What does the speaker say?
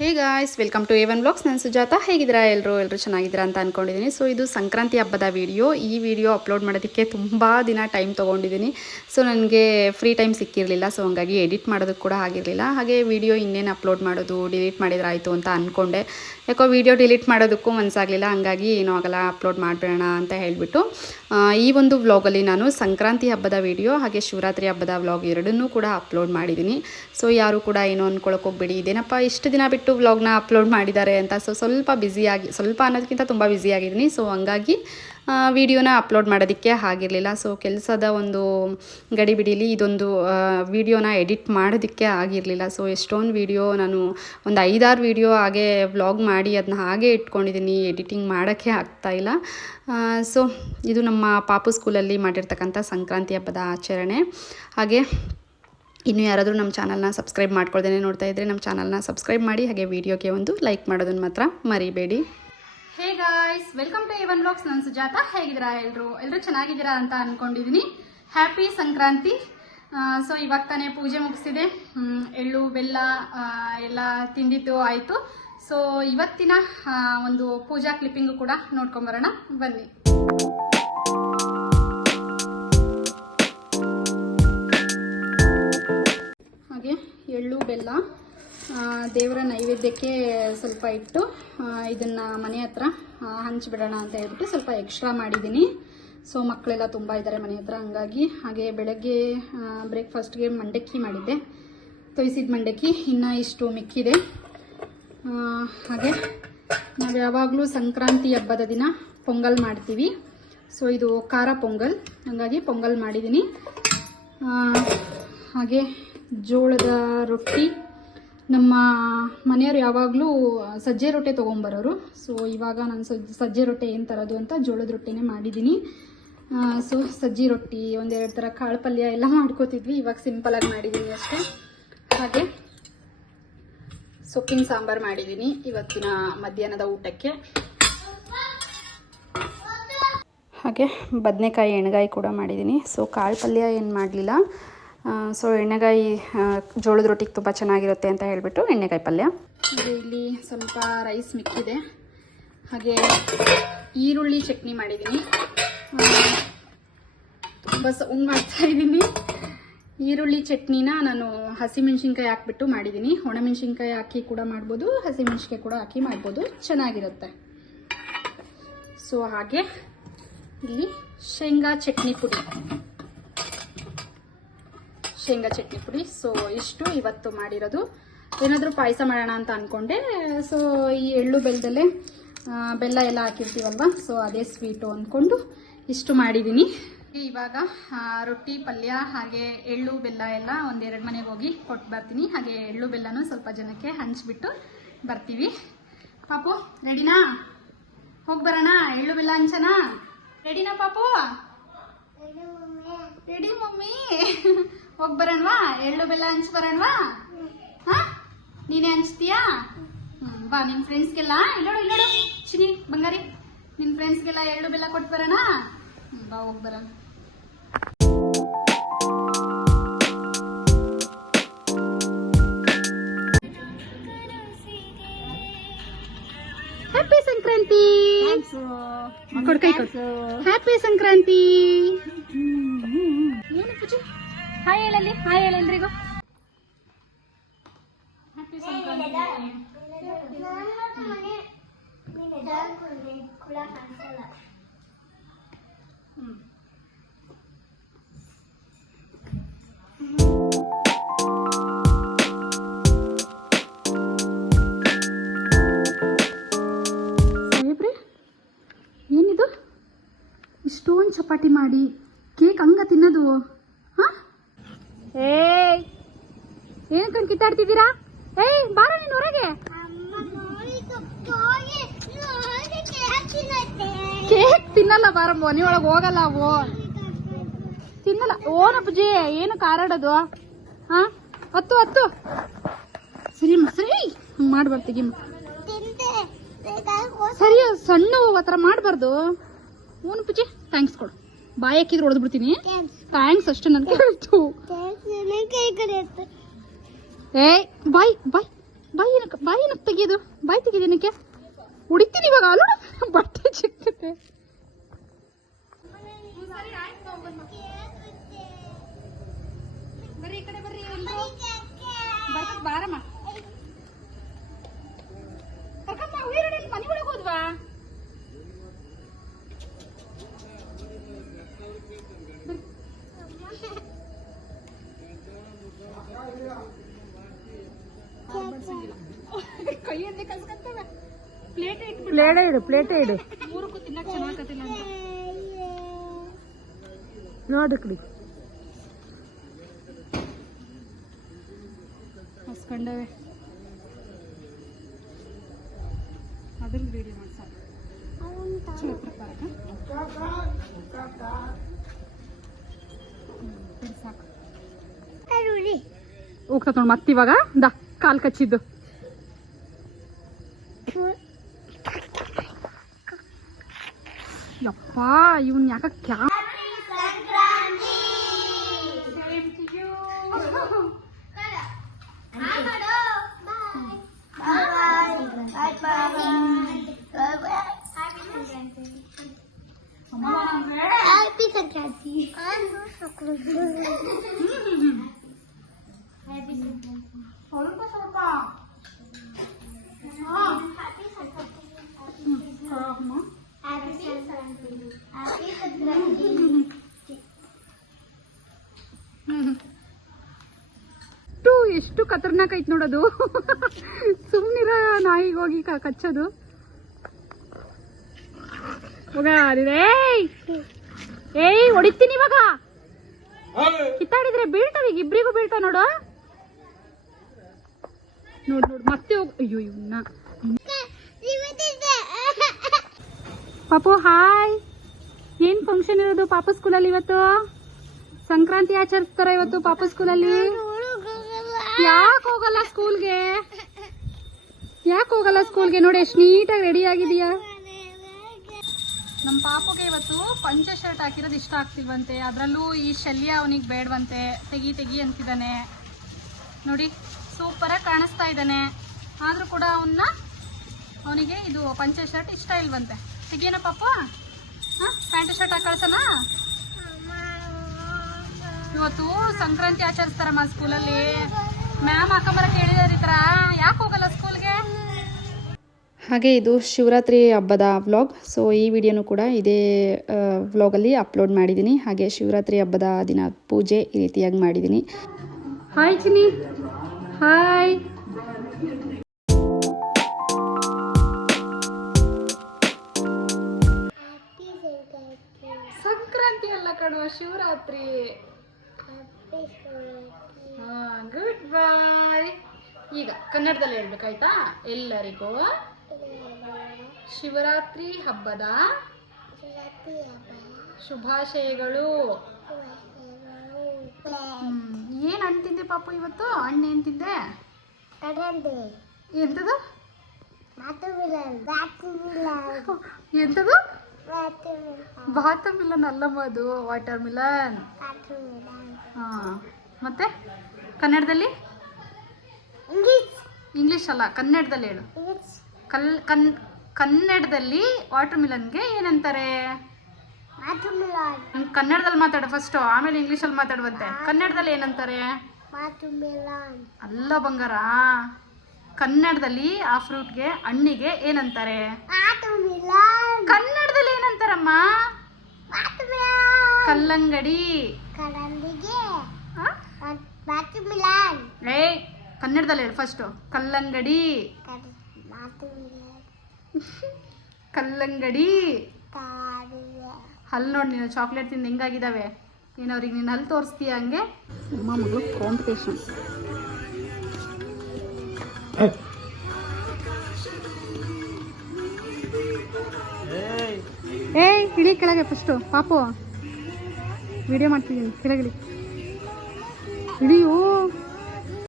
Hey guys welcome to Evan blogs ನಾನು ಸುಜಾತ. ಹೇಗಿದ್ದೀರಾ ಎಲ್ಲರೂ ಎಲ್ಲರೂ ಚೆನ್ನಾಗಿದ್ದೀರಾ ಅಂತ ಅಂದ್ಕೊಂಡಿದ್ದೀನಿ ಸೊ ಇದು ಸಂಕ್ರಾಂತಿ ಹಬ್ಬದ ವಿಡಿಯೋ ಈ ವಿಡಿಯೋ ಅಪ್ಲೋಡ್ ಮಾಡೋದಕ್ಕೆ ತುಂಬ ದಿನ ಟೈಮ್ ತೊಗೊಂಡಿದ್ದೀನಿ. ಸೊ ನನಗೆ ಫ್ರೀ ಟೈಮ್ ಸಿಕ್ಕಿರಲಿಲ್ಲ. ಸೊ ಹಂಗಾಗಿ ಎಡಿಟ್ ಮಾಡೋದಕ್ಕೆ ಕೂಡ ಆಗಿರಲಿಲ್ಲ. ಹಾಗೆ ವಿಡಿಯೋ ಇನ್ನೇನು ಅಪ್ಲೋಡ್ ಮಾಡೋದು ಡಿಲೀಟ್ ಮಾಡಿದ್ರಾಯಿತು ಅಂತ ಅಂದ್ಕೊಂಡೆ ಯಾಕೋ ವಿಡಿಯೋ ಡಿಲೀಟ್ ಮಾಡೋದಕ್ಕೂ ಮನಸ್ಸಾಗಲಿಲ್ಲ ಹಂಗಾಗಿ ಏನೂ ಆಗಲ್ಲ ಅಪ್ಲೋಡ್ ಮಾಡಿಬಿಡೋಣ ಅಂತ ಹೇಳಿಬಿಟ್ಟು ಈ ಒಂದು ವ್ಲಾಗಲ್ಲಿ ನಾನು ಸಂಕ್ರಾಂತಿ ಹಬ್ಬದ ವಿಡಿಯೋ ಹಾಗೆ ಶಿವರಾತ್ರಿ ಹಬ್ಬದ ವ್ಲಾಗ್ ಎರಡನ್ನೂ ಕೂಡ ಅಪ್ಲೋಡ್ ಮಾಡಿದ್ದೀನಿ. ಸೊ ಯಾರು ಕೂಡ ಏನೋ ಅಂದ್ಕೊಳಕ್ಕೆ ಹೋಗ್ಬೇಡಿ. ಇದೇನಪ್ಪ, ಇಷ್ಟು ದಿನ ವ್ಲಾಗ್ನ ಅಪ್ಲೋಡ್ ಮಾಡಿದ್ದಾರೆ ಅಂತ. ಸೊ ಸ್ವಲ್ಪ ಬ್ಯುಸಿಯಾಗಿ ಸ್ವಲ್ಪ ಅನ್ನೋದಕ್ಕಿಂತ ತುಂಬ ಬ್ಯುಸಿಯಾಗಿದ್ದೀನಿ ಸೊ ಹಂಗಾಗಿ ವಿಡಿಯೋನ ಅಪ್ಲೋಡ್ ಮಾಡೋದಕ್ಕೆ ಆಗಿರಲಿಲ್ಲ. ಸೊ ಕೆಲಸದ ಒಂದು ಗಡಿಬಿಡಿಲಿ ಇದೊಂದು ವಿಡಿಯೋನ ಎಡಿಟ್ ಮಾಡೋದಕ್ಕೆ ಆಗಿರಲಿಲ್ಲ. ಸೊ ಎಷ್ಟೊಂದು ವಿಡಿಯೋ ನಾನು ಒಂದು ಐದಾರು ವಿಡಿಯೋ ಹಾಗೆ ವ್ಲಾಗ್ ಮಾಡಿ ಅದನ್ನ ಹಾಗೆ ಇಟ್ಕೊಂಡಿದ್ದೀನಿ ಎಡಿಟಿಂಗ್ ಮಾಡೋಕ್ಕೆ ಆಗ್ತಾಯಿಲ್ಲ ಸೊ ಇದು ನಮ್ಮ ಪಾಪು ಸ್ಕೂಲಲ್ಲಿ ಮಾಡಿರ್ತಕ್ಕಂಥ ಸಂಕ್ರಾಂತಿ ಹಬ್ಬದ ಆಚರಣೆ. ಹಾಗೆ ಇನ್ನು ಯಾರಾದರೂ ನಮ್ಮ ಚಾನಲ್ನ ಸಬ್ಸ್ಕ್ರೈಬ್ ಮಾಡ್ಕೊಳ್ದೇ ನೋಡ್ತಾ ಇದ್ದರೆ ನಮ್ಮ ಚಾನಲ್ನ ಸಬ್ಸ್ಕ್ರೈಬ್ ಮಾಡಿ, ಹಾಗೆ ವಿಡಿಯೋಗೆ ಒಂದು ಲೈಕ್ ಮಾಡೋದನ್ನು ಮಾತ್ರ ಮರಿಬೇಡಿ. Hey guys welcome to Evan blogs ನಾನು ಸುಜಾತ. ಹೇಗಿದ್ದೀರಾ ಎಲ್ಲರೂ ಎಲ್ಲರೂ ಚೆನ್ನಾಗಿದ್ದೀರಾ ಅಂತ ಅಂದ್ಕೊಂಡಿದ್ದೀನಿ ಹ್ಯಾಪಿ ಸಂಕ್ರಾಂತಿ. ಸೊ ಇವಾಗ ತಾನೇ ಪೂಜೆ ಮುಗಿಸಿದೆ ಎಳ್ಳು, ಬೆಲ್ಲ ಎಲ್ಲ ತಿಂದಿದ್ದು ಆಯಿತು. ಸೊ ಇವತ್ತಿನ ಒಂದು ಪೂಜಾ ಕ್ಲಿಪ್ಪಿಂಗು ಕೂಡ ನೋಡ್ಕೊಂಬರೋಣ. ಬನ್ನಿ. ಎಳ್ಳು, ಬೆಲ್ಲ ದೇವರ ನೈವೇದ್ಯಕ್ಕೆ ಸ್ವಲ್ಪ ಇಟ್ಟು ಇದನ್ನು ಮನೆ ಹತ್ರ ಹಂಚಿಬಿಡೋಣ ಅಂತ ಹೇಳ್ಬಿಟ್ಟು ಸ್ವಲ್ಪ ಎಕ್ಸ್ಟ್ರಾ ಮಾಡಿದ್ದೀನಿ. ಸೊ ಮಕ್ಕಳೆಲ್ಲ ತುಂಬ ಇದ್ದಾರೆ ಮನೆ ಹತ್ರ, ಹಂಗಾಗಿ ಹಾಗೆ ಬೆಳಗ್ಗೆ ಬ್ರೇಕ್ಫಾಸ್ಟ್ಗೆ ಮಂಡಕ್ಕಿ ಮಾಡಿದ್ದೆ. ತೊಯ್ಸಿದ ಮಂಡಕ್ಕಿ ಇನ್ನು ಇಷ್ಟು ಮಿಕ್ಕಿದೆ. ಹಾಗೆ ನಾವು ಯಾವಾಗಲೂ ಸಂಕ್ರಾಂತಿ ಹಬ್ಬದ ದಿನ ಪೊಂಗಲ್ ಮಾಡ್ತೀವಿ. ಸೊ ಇದು ಖಾರ ಪೊಂಗಲ್, ಹಾಗಾಗಿ ಪೊಂಗಲ್ ಮಾಡಿದ್ದೀನಿ. ಹಾಗೆ ಜೋಳದ ರೊಟ್ಟಿ. ನಮ್ಮ ಮನೆಯವರು ಯಾವಾಗಲೂ ಸಜ್ಜೆ ರೊಟ್ಟೆ ತೊಗೊಂಬರೋರು. ಸೊ ಇವಾಗ ನಾನು ಸಜ್, ಸಜ್ಜೆ ರೊಟ್ಟೆ ಏನು ತರೋದು ಅಂತ ಜೋಳದ ರೊಟ್ಟಿನೇ ಮಾಡಿದ್ದೀನಿ ಸೊ ಸಜ್ಜಿ ರೊಟ್ಟಿ ಒಂದೆರಡು ಥರ ಕಾಳು ಪಲ್ಯ ಎಲ್ಲ ಮಾಡ್ಕೋತಿದ್ವಿ. ಇವಾಗ ಸಿಂಪಲಾಗಿ ಮಾಡಿದ್ದೀನಿ ಅಷ್ಟೇ. ಹಾಗೆ ಸೊಪ್ಪಿನ ಸಾಂಬಾರು ಮಾಡಿದ್ದೀನಿ ಇವತ್ತಿನ ಮಧ್ಯಾಹ್ನದ ಊಟಕ್ಕೆ. ಹಾಗೆ ಬದನೆಕಾಯಿ ಎಣ್ಗಾಯಿ ಕೂಡ ಮಾಡಿದ್ದೀನಿ ಸೊ ಕಾಳು ಪಲ್ಯ ಏನು ಮಾಡಲಿಲ್ಲ. ಸೊ ಎಣ್ಣೆಗಾಯಿ ಜೋಳದ ರೊಟ್ಟಿಗೆ ತುಂಬ ಚೆನ್ನಾಗಿರುತ್ತೆ ಅಂತ ಹೇಳಿಬಿಟ್ಟು ಎಣ್ಣೆಕಾಯಿ ಪಲ್ಯ. ಇಲ್ಲಿ ಸ್ವಲ್ಪ ರೈಸ್ ಮಿಕ್ಕಿದೆ. ಹಾಗೆ ಈರುಳ್ಳಿ ಚಟ್ನಿ ಮಾಡಿದ್ದೀನಿ. ತುಂಬ ಸೌಂಡ್ ಮಾಡ್ತಾ ಇದ್ದೀನಿ. ಈರುಳ್ಳಿ ಚಟ್ನಿನ ನಾನು ಹಸಿಮೆಣ್ಸಿನ್ಕಾಯಿ ಹಾಕ್ಬಿಟ್ಟು ಮಾಡಿದ್ದೀನಿ. ಒಣಮೆಣ್ಸಿನ್ಕಾಯಿ ಹಾಕಿ ಕೂಡ ಮಾಡ್ಬೋದು, ಹಸಿಮೆಣ್ಸಿನ್ಕಾಯಿ ಕೂಡ ಹಾಕಿ ಮಾಡ್ಬೋದು. ಚೆನ್ನಾಗಿರುತ್ತೆ. ಸೊ ಹಾಗೆ ಇಲ್ಲಿ ಶೇಂಗಾ ಚಟ್ನಿ ಪುಡಿ. ಶೇಂಗಾ ಚಟ್ನಿ ಪುಡಿ. ಸೊ ಇಷ್ಟು ಇವತ್ತು ಮಾಡಿರೋದು. ಏನಾದರೂ ಪಾಯಸ ಮಾಡೋಣ ಅಂತ ಅಂದ್ಕೊಂಡೆ ಸೊ ಈ ಎಳ್ಳು ಬೆಲ್ಲದಲ್ಲೇ ಬೆಲ್ಲ ಎಲ್ಲ ಹಾಕಿರ್ತೀವಲ್ವ? ಸೊ ಅದೇ ಸ್ವೀಟು ಅಂದ್ಕೊಂಡು ಇಷ್ಟು ಮಾಡಿದ್ದೀನಿ ಇವಾಗ ರೊಟ್ಟಿ ಪಲ್ಯ ಹಾಗೆ ಎಳ್ಳು ಬೆಲ್ಲ ಎಲ್ಲ ಒಂದೆರಡು ಮನೆಗೆ ಹೋಗಿ ಕೊಟ್ಟು ಬರ್ತೀನಿ. ಹಾಗೆ ಎಳ್ಳು ಬೆಲ್ಲನೂ ಸ್ವಲ್ಪ ಜನಕ್ಕೆ ಹಂಚಿಬಿಟ್ಟು ಬರ್ತೀವಿ. ಪಾಪು ರೆಡಿನಾ? ಹೋಗಿ ಬರೋಣ. ಎಳ್ಳು ಬೆಲ್ಲ ಹಂಚನ? ರೆಡಿನಾ ಪಾಪು? Ready mummy. ಹೋಗಿ ಬರೋಣವಾ? ಎಳ್ಳು ಬೆಲ್ಲ ಹಂಚ್ ಬರೋಣವಾ? ಹಾ? ನೀನೇ ಹಂಚ್ತೀಯಾ? ಹ್ಮ್, ಬಾ ನಿನ್ ಫ್ರೆಂಡ್ಸ್ಗೆಲ್ಲ ಇಲ್ಲೋಡು ಇಲ್ಲೋಡು ಚಿನಿ ಬಂಗಾರಿ. ನಿನ್ ಫ್ರೆಂಡ್ಸ್ಗೆಲ್ಲ ಎಳ್ಳು ಬೆಲ್ಲ ಕೊಟ್ ಬರೋಣ ಬಾ ಹೋಗ್ ಬರೋಣ. Happy Sankranti happy Sankranti hi ಹೇಳಲ್ಲಿ hi ಹೇಳ ಎಲ್ರಿಗೂ. ಹ್ಯಾಪಿ ಸಂಕ್ರಾಂತಿ ಏನಿದು? ಇಷ್ಟೊಂದು ಚಪಾತಿ ಮಾಡಿ ಕೇಕ್ ಹಂಗ ತಿನ್ನೋದು. ಏಯ್! ಕಣ್ ಕಿತ್ತಾಡ್ತಿದ್ದೀರಾ? ಏಯ್ ಬಾರ ನೀನ್ ಹೊರಗೆ. ಕೇಕ್ ತಿನ್ನಲ್ಲ ಬಾರಮ್ಮ ನೀ ಒಳಗೆ ಹೋಗಲ್ಲ ಅವು. ತಿನ್ನಲ್ಲ. ಓನಪ್ಪಜಿ ಏನು ಕಾರಾಡೋದು? ಹಾ? ಹತ್ತು ಹತ್ತು. ಸರಿ ಸರಿ. ಹಂಗೆ ಮಾಡ್ಬಾರ್ದು ಸರಿ ಸಣ್ಣ ಥರ ಮಾಡಬಾರ್ದು. ಓನು ಪೂಜೆ ಥ್ಯಾಂಕ್ಸ್ ಕೊಡು. ಬಾಯಕ್ಕಿದ್ರೆ ಹಾಕಿದ್ರೆ ಹೊಡೆದು ಬಿಡ್ತೀನಿ. ಥ್ಯಾಂಕ್ಸ್ ಅಷ್ಟೇ ನನಗೆ. ಏಯ್ ಬಾಯ್ ಬಾಯ್ ಬಾಯಿ ಏನಕ್ಕೆ ಬಾಯಿ ಏನಕ್ಕೆ ತೆಗಿಯೋದು? ಬಾಯಿ ತೆಗಿಯೋದಕ್ಕೆ ಉಡಿತೀನಿ ಇವಾಗ ಅಲ್ಲ ಬಟ್ಟೆ ಚಿಕ್ಕತೆ ಬರ್ರಿ ಈ ಕಡೆ ಬರ್ರಿ ಬಾರಮ್ಮ. ಕೈಯಲ್ಲಿ ಕಲ್ಸ್ಕೊಂತವೆ. ಪ್ಲೇಟ್ ಇಟ್ಬಿಟ್ಟು ಪ್ಲೇಟೇ ಇಡು ಪ್ಲೇಟೇ ಇಡು. ಮೂರಕ್ಕೂ ತಿನ್ನಕ್ ಚೆನ್ನಾಗತ್ತಿಲ್ಲ ಅಂತ. ನೋಡು ಕಡಿ. ಹಸ್ಕೊಂಡವೆ ಅದ್ರಲ್ಲಿ ವಿಡಿಯೋ ಮಾಡಿ ಸಾಕು. ಚಲೋ ಪ್ರಕಾರ ಸಾಕು. ಹೋಗ್ತದ ನೋಡಿ ಮತ್ತಿವಾಗ ದಾ ಕಾಲ್ ಕಚ್ಚಿದ್ದು. ಯಪ್ಪ ಇವನ್ ಯಾಕ ಕ್ಯಾ Happy ಸಂಕ್ರಾಂತಿ! ಸ್ವಲ್ಪ ಸ್ವಲ್ಪ Happy ಸಂಕ್ರಾಂತಿ ಅಮ್ಮ Happy ಸಂಕ್ರಾಂತಿ Happy ಸಂಕ್ರಾಂತಿ ಎಷ್ಟು ಎಷ್ಟು ಖತರ್ನಾಕ್ ಐತ್ ನೋಡೋದು. ಸುಮ್ನಿರ ನಾಯಿಗೆ ಹೋಗಿ ಕಚ್ಚೋದು. ಏಯ್! ಹೊಡಿತೀನಿ ಇವಾಗ ಕಿತ್ತಾಡಿದ್ರೆ ಬೀಳ್ತಾವ ಈಗ ಇಬ್ರಿಗೂ ಬೀಳ್ತಾವ ನೋಡು. ನೋಡ್ ನೋಡ್, ಮತ್ತೆ ಹೋಗ್ ಅಯ್ಯೋ ಇವನ್ನ ಪಾಪು, ಹಾಯ್. ಏನ್ ಫಂಕ್ಷನ್ ಇರೋದು ಪಾಪು ಸ್ಕೂಲಲ್ಲಿ ಇವತ್ತು? ಸಂಕ್ರಾಂತಿ ಆಚರಿಸ್ತಾರ ಇವತ್ತು ಪಾಪು ಸ್ಕೂಲಲ್ಲಿ ಯಾಕೆ ಹೋಗಲ್ಲ ಸ್ಕೂಲ್ಗೆ ಯಾಕೆ ಹೋಗಲ್ಲ ಸ್ಕೂಲ್ಗೆ ನೋಡಿ ಎಷ್ಟು ನೀಟಾಗಿ ರೆಡಿ ಆಗಿದೀಯಾ ನಮ್ಮ ಪಾಪುಗೆ ಇವತ್ತು ಪಂಚ ಶರ್ಟ್ ಹಾಕಿರೋದು ಇಷ್ಟ ಆಗ್ತಿಲ್ವಂತೆ. ಅದರಲ್ಲೂ ಈ ಶಲ್ಯ ಅವನಿಗೆ ಬೇಡವಂತೆ. ತೆಗಿ ತೆಗಿ ಅಂತಿದ್ದಾನೆ. ನೋಡಿ ಸೂಪರಾಗಿ ಕಾಣಿಸ್ತಾ ಇದ್ದಾನೆ. ಆದರೂ ಕೂಡ ಅವನ್ನ ಅವನಿಗೆ ಇದು ಪಂಚ ಶರ್ಟ್ ಇಷ್ಟ ಇಲ್ವಂತೆ. ತೆಗಿಯೋಣ ಪಾಪ? ಹಾಂ? ಪ್ಯಾಂಟ್ ಶರ್ಟ್ ಹಾಕಳ್ಸನ ಇವತ್ತು ಸಂಕ್ರಾಂತಿ ಆಚರಿಸ್ತಾರಮ್ಮ ಸ್ಕೂಲಲ್ಲಿ. ಮ್ಯಾಮ್ ಹಾಕೊಂಬರಕ್ಕೆ ಹೇಳಿದಾರೆ ಈ ಥರ. ಯಾಕೆ ಹೋಗಲ್ಲ ಸ್ಕೂಲ್ಗೆ? ಹಾಗೆ ಇದು ಶಿವರಾತ್ರಿ ಹಬ್ಬದ ವ್ಲಾಗ್. ಸೊ ಈ ವಿಡಿಯೋನು ಕೂಡ ಇದೇ ವ್ಲಾಗಲ್ಲಿ ಅಪ್ಲೋಡ್ ಮಾಡಿದ್ದೀನಿ. ಹಾಗೆ ಶಿವರಾತ್ರಿ ಹಬ್ಬದ ದಿನ ಪೂಜೆ ಈ ರೀತಿಯಾಗಿ ಮಾಡಿದ್ದೀನಿ. ಹಾಯ್ ಚಿನಿ ಹಾಯ್ ಕಣುವ ಶಿವರಾತ್ರಿ. ಗುಡ್ ಬಾಯ್ ಈಗ ಕನ್ನಡದಲ್ಲಿ ಹೇಳ್ಬೇಕಾಯ್ತಾ? ಎಲ್ಲರಿಗೂ ಶಿವರಾತ್ರಿ ಹಬ್ಬದ ಶುಭಾಶಯಗಳು. ಏನು ಹಣ್ಣು ತಿಂದೆ ಪಾಪು ಇವತ್ತು? ಹಣ್ಣು ಏನ್ ತಿಂದೆ ಎಂತದು? ಎಂತದು? ಬಾತು ಮಿಲನ್ ಅಲ್ಲಮ್ಮ ಅದು ವಾಟರ್ ಮಿಲನ್ ಹಾ ಮತ್ತೆ? ಕನ್ನಡದಲ್ಲಿ? ಇಂಗ್ಲಿಷ್ ಇಂಗ್ಲಿಷ್ ಅಲ್ಲ ಕನ್ನಡದಲ್ಲಿ ಹೇಳು. ಕಲ್ ಕನ್ ಕನ್ನಡದಲ್ಲಿ ವಾಟರ್ ಮಿಲನ್ಗೆ ಏನಂತಾರೆ ಕನ್ನಡದಲ್ಲಿ ಮಾತಾಡು ಫಸ್ಟು ಆಮೇಲೆ ಇಂಗ್ಲೀಷಲ್ಲಿ ಮಾತಾಡುವಂತೆ. ಕನ್ನಡದಲ್ಲಿ ಏನಂತಾರೆ? ಅಲ್ಲ ಬಂಗಾರ. ಕನ್ನಡದಲ್ಲಿ ಆ ಫ್ರೂಟ್ಗೆ ಹಣ್ಣಿಗೆ ಏನಂತಾರೆ? ಕನ್ನಡ ಕನ್ನಡದಲ್ಲಿ ಏನಂತಾರಮ್ಮ ಕಲ್ಲಂಗಡಿ. ಏ ಕನ್ನಡದಲ್ಲಿ ಹೇಳಿ ಫಸ್ಟು ಕಲ್ಲಂಗಡಿ. ಕಲ್ಲಂಗಡಿ. ಹಲ್ ಹಲ್ಲು ನೋಡಿ ನೀನು ಚಾಕ್ಲೇಟ್ ತಿಂದು ಹೆಂಗಾಗಿದ್ದಾವೆ? ನೀನು ಅವ್ರಿಗೆ ನೀನು ಹಲ್ಲು ತೋರಿಸ್ತೀಯ ಹಂಗೆ? ಮಗಳು ಕಾಂಪಿಟೇಷನ್ ಏಯ್ ಇಳಿ ಕೆಳಗೆ ಫಸ್ಟು ಪಾಪು. ವಿಡಿಯೋ ಮಾಡ್ತಿದ್ದೀನಿ ಕೆಳಗಿಳಿ ಇಳಿಯೋ